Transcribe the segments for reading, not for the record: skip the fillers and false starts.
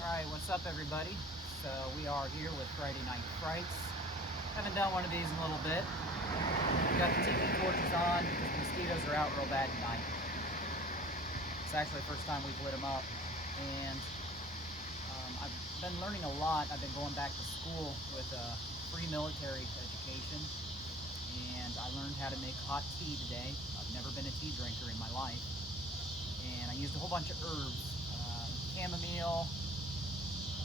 Alright, what's up everybody? So we are here with Friday Night Frights. Haven't done one of these in a little bit. We got the tiki torches on because the mosquitoes are out real bad tonight. It's actually the first time we've lit them up. And I've been learning a lot. I've been going back to school with a free military education. And I learned how to make hot tea today. I've never been a tea drinker in my life. And I used a whole bunch of herbs. Chamomile,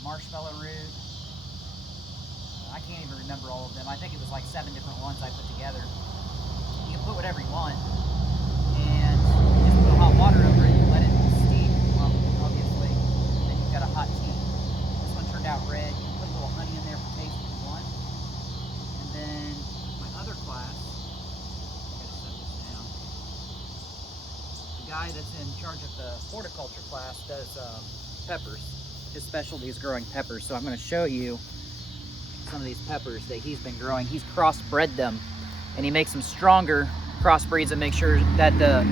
marshmallow root. I can't even remember all of them. I think it was like 7 different ones I put together. You can put whatever you want, and you just put hot water over it and let it steam, obviously, and then you've got a hot tea. This one turned out red. You can put a little honey in there for taste if you want. And then my other class, I gotta set this down. The guy that's in charge of the horticulture class does peppers. His specialty is growing peppers, so I'm going to show you some of these peppers that he's been growing. He's crossbred them, and he makes them stronger, crossbreeds and makes sure that the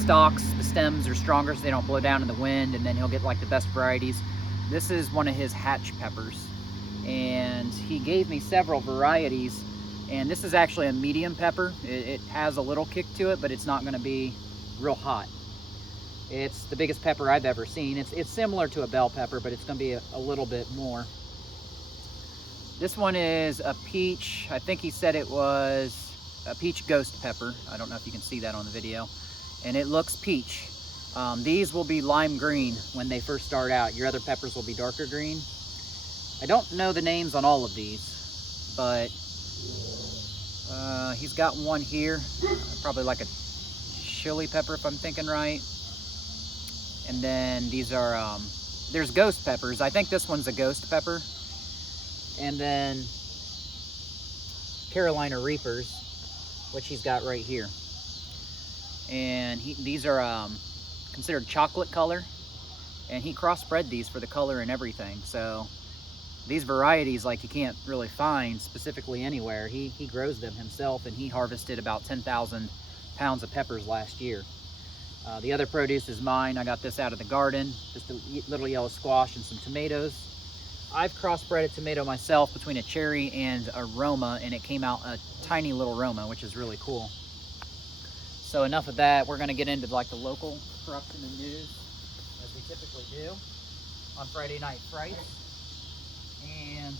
stalks, the stems are stronger so they don't blow down in the wind, and then he'll get like the best varieties. This is one of his hatch peppers, and he gave me several varieties, and this is actually a medium pepper. It has a little kick to it, but it's not going to be real hot. It's the biggest pepper I've ever seen. It's similar to a bell pepper, but it's going to be a little bit more. This one is a peach. I think he said it was a peach ghost pepper. I don't know if you can see that on the video. And it looks peach. These will be lime green when they first start out. Your other peppers will be darker green. I don't know the names on all of these, but he's got one here. Probably like a chili pepper if I'm thinking right. And then these are, there's ghost peppers. I think this one's a ghost pepper. And then Carolina Reapers, which he's got right here. And these are considered chocolate color. And he crossbred these for the color and everything. So these varieties, like, you can't really find specifically anywhere. He grows them himself, and he harvested about 10,000 pounds of peppers last year. The other produce is mine. I got this out of the garden, just a little yellow squash and some tomatoes. I've crossbred a tomato myself between a cherry and a Roma, and it came out a tiny little Roma, which is really cool. So enough of that. We're going to get into like the local corruption and news, as we typically do on Friday Night Frights. And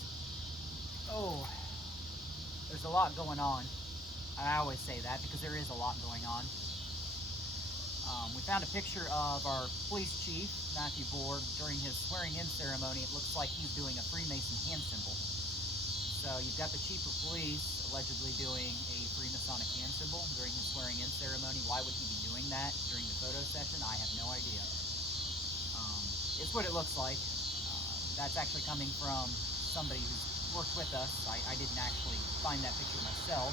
there's a lot going on. I always say that because there is a lot going on. We found a picture of our police chief, Matthew Board, during his swearing-in ceremony. It looks like he's doing a Freemason hand symbol. So you've got the chief of police allegedly doing a Freemasonic hand symbol during his swearing-in ceremony. Why would he be doing that during the photo session? I have no idea. It's what it looks like. That's actually coming from somebody who's worked with us. I didn't actually find that picture myself.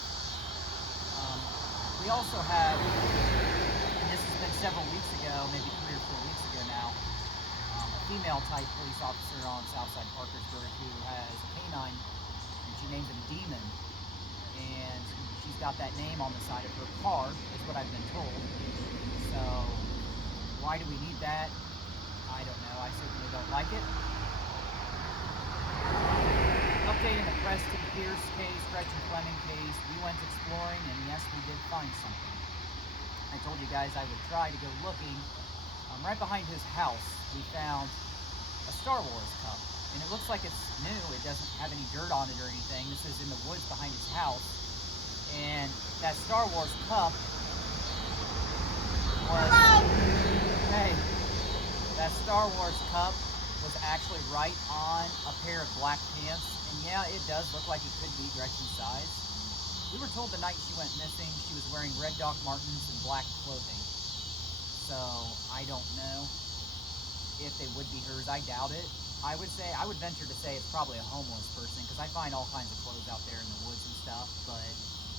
We also have, and this has been several weeks ago, maybe 3 or 4 weeks ago now, a female-type police officer on Southside Parkersburg who has a canine, and she names him Demon, and she's got that name on the side of her car, is what I've been told. So, why do we need that? I don't know. I certainly don't like it. Update in the Preston Pierce case, Gretchen Fleming case. We went exploring, and yes, we did find something. I told you guys I would try to go looking. Right behind his house, we found a Star Wars cup. And it looks like it's new. It doesn't have any dirt on it or anything. This is in the woods behind his house. And that Star Wars cup was... Hey, that Star Wars cup was actually right on a pair of black pants. And yeah, it does look like it could be Gretchen's size. We were told the night she went missing, she was wearing red Doc Martens and black clothing. So, I don't know if they would be hers. I doubt it. I would venture to say it's probably a homeless person, because I find all kinds of clothes out there in the woods and stuff, but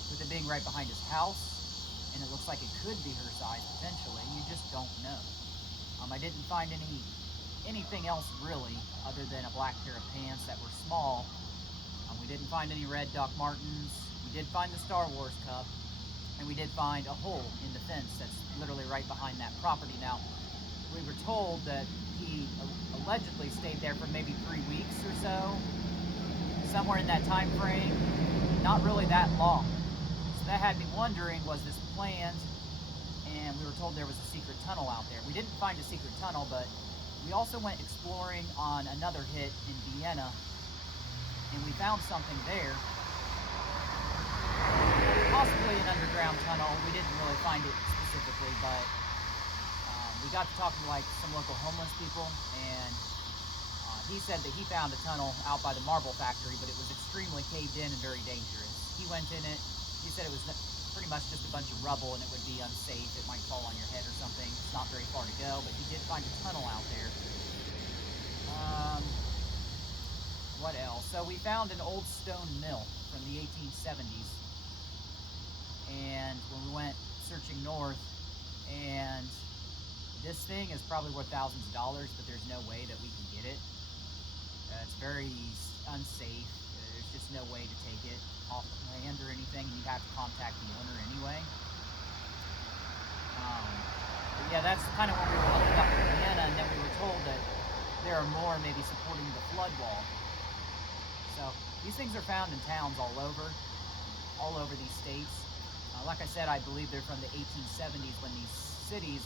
with it being right behind his house, and it looks like it could be her size, potentially, you just don't know. I didn't find anything else really, other than a black pair of pants that were small. We didn't find any red Doc Martens. We did find the Star Wars cup, and we did find a hole in the fence that's literally right behind that property. Now, we were told that he allegedly stayed there for maybe 3 weeks or so, somewhere in that time frame, not really that long. So that had me wondering, was this planned? And we were told there was a secret tunnel out there. We didn't find a secret tunnel, but we also went exploring on another hit in Vienna, and we found something there. Possibly an underground tunnel. We didn't really find it specifically, but we got to talking to like some local homeless people, and he said that he found a tunnel out by the marble factory, but it was extremely caved in and very dangerous. He went in it. He said it was pretty much just a bunch of rubble and it would be unsafe. It might fall on your head or something. It's not very far to go, but he did find a tunnel out there. What else? So we found an old stone mill from the 1870s. And when we went searching north, and this thing is probably worth thousands of dollars, but there's no way that we can get it. It's very unsafe. There's just no way to take it off the land or anything. You'd have to contact the owner anyway. But yeah, that's kind of when we were looking up in Vienna, and then we were told that there are more maybe supporting the flood wall. So these things are found in towns all over these states. Like I said, I believe they're from the 1870s when these cities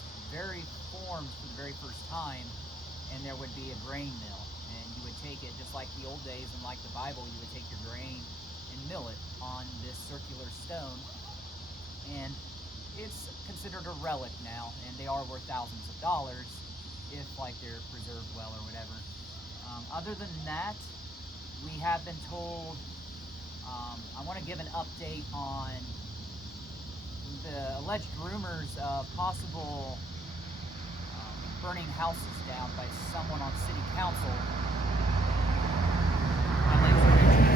formed for the very first time, and there would be a grain mill, and you would take it just like the old days and like the Bible. You would take your grain and mill it on this circular stone, and it's considered a relic now, and they are worth thousands of dollars if like they're preserved well or whatever. Other than that, we have been told, I want to give an update on the alleged rumors of possible burning houses down by someone on city council. My name's Richard,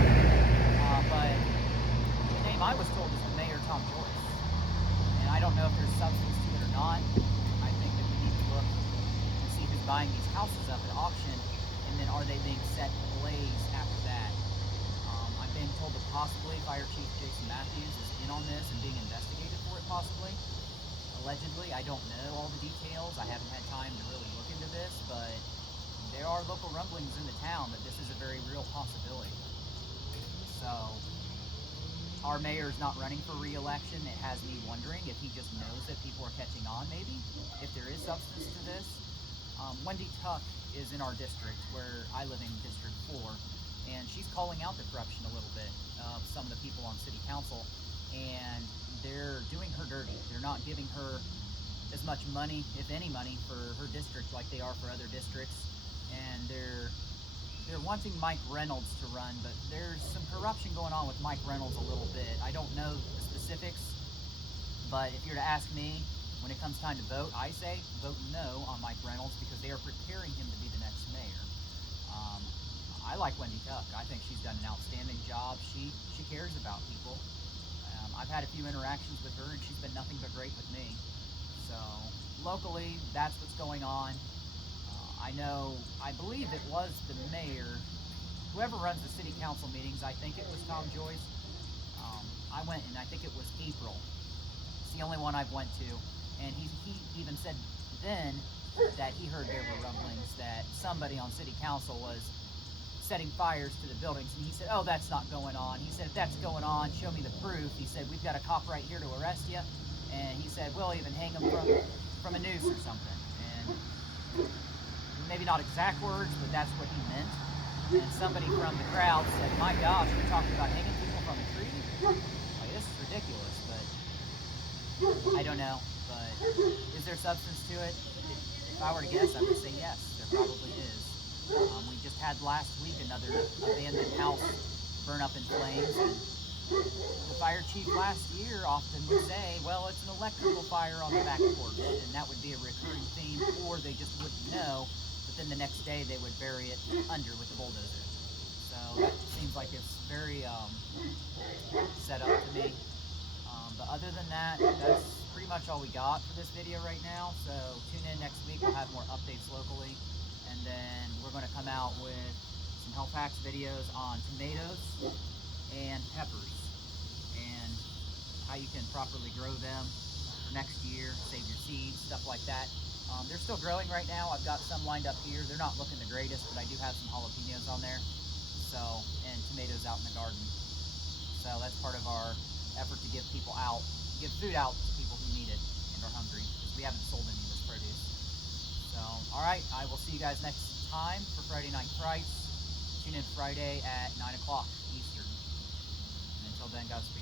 but the name I was told is the mayor, Tom Joyce. And I don't know if there's substance to it or not. I think that we need to look and see who's buying these houses up at auction, and then are they being set ablaze after that. I'm being told that possibly Fire Chief Jason Matthews is in on this and being investigated for it, possibly. Allegedly, I don't know all the details. I haven't had time to really look into this, but there are local rumblings in the town that this is a very real possibility. So, our mayor's not running for re-election. It has me wondering if he just knows that people are catching on, maybe, if there is substance to this. Wendy Tuck is in our district, where I live in District 4, and she's calling out the corruption a little bit of some of the people on city council, and they're doing her dirty. They're not giving her as much money, if any money, for her district like they are for other districts, and they're wanting Mike Reynolds to run, but there's some corruption going on with Mike Reynolds a little bit. I don't know the specifics, but if you're to ask me, when it comes time to vote, I say vote no on Mike Reynolds because they are preparing him to be the next mayor. I like Wendy Tuck. I think she's done an outstanding job. She cares about people. I've had a few interactions with her, and she's been nothing but great with me. So locally, that's what's going on. I believe it was the mayor, whoever runs the city council meetings. I think it was Tom Joyce. I went, and I think it was April. It's the only one I've went to, and he even said then that he heard there were rumblings that somebody on city council was setting fires to the buildings, and he said, oh, that's not going on. He said, if that's going on, show me the proof. He said, we've got a cop right here to arrest you, and he said, we'll even hang him from a noose or something. And maybe not exact words, but that's what he meant. And somebody from the crowd said, my gosh, you're talking about hanging people from a tree? Like, this is ridiculous, but I don't know. But is there substance to it? If I were to guess, I would say yes, there probably is. We just had last week another abandoned house burn up in flames. And the fire chief last year often would say, well, it's an electrical fire on the back porch, and that would be a recurring theme, or they just wouldn't know, but then the next day they would bury it under with a bulldozer. So that seems like it's very set up to me. But other than that, that's pretty much all we got for this video right now. So tune in next week. We'll have more updates locally. And then we're going to come out with some health hacks videos on tomatoes and peppers and how you can properly grow them for next year, save your seeds, stuff like that. They're still growing right now. I've got some lined up here. They're not looking the greatest, but I do have some jalapenos on there. So, and tomatoes out in the garden. So that's part of our effort to give food out to people who need it and are hungry, because we haven't sold any of this produce. So, all right, I will see you guys next time for Friday Night Frights. Tune in Friday at 9 o'clock Eastern. And until then, Godspeed.